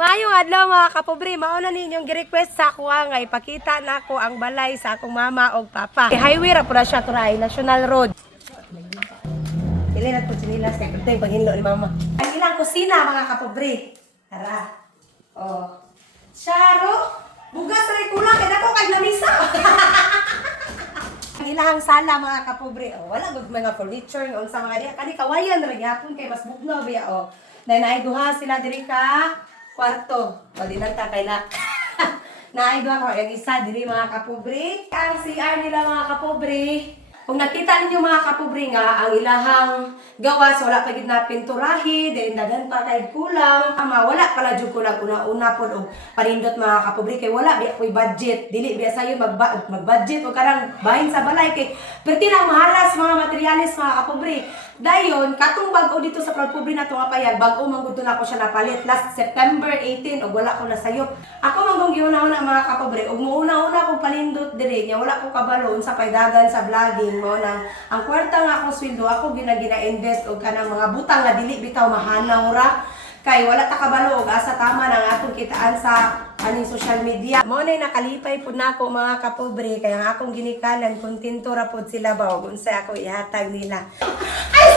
Maayong adlaw mga kapobre, mauna ninyong gi-request sa ako nga ipakita na ako ang balay sa akong mama o papa. Highway ra pud siya turay, National Road. Dili na po sinilas kay pwede yung paghinlo ni mama. Ang ilang kusina mga kapobre. Tara. Oh. Charo, bugas ray kulang kay dako kay lamisa. Ang ilahang sala mga kapobre. Oh, wala gud mga furniture ng unsa mga diha kani kawayan ra gyapon kay mas bugnaw biya oh. Nay duha sila diri ka kwarto. O di lang kay nak. Naaydo ako yung isa diri mga kapobre. Ang CR nila mga kapobre. Kung nakita ninyo mga kapobre nga, ang ilahang gawas, wala pa gid na pinturahi, then dagan pa kay kulang. Wala pala jud ko una pod og parindot mga kapobre kay wala biya koy budget. Dili biya sayo mag-budget o karang bahin sa balay kay perti na mahalas mga materyales mga kapobre. Dayon, katong bag-o dito sa kapobre na to nga payag, bag-o man gud na ko siya napalit last September 18 og wala ko na sayo. Ako man gong giuna-una mga kapobre, og muuna-una ko palindot diri nya wala ko kabalo unsa pay dagan sa vlogging mo nang ang kwarta nga akong sweldo ako gina-invest og kanang mga butang nga dili bitaw mahanaw ra kay wala ta kabalo og asa tama nang atong kitaan sa aning social media. Mo nay nakalipay pud nako mga kapobre kay ang akong ginikanan kontento ra pud sila ba og unsa ako ihatag nila. Ay,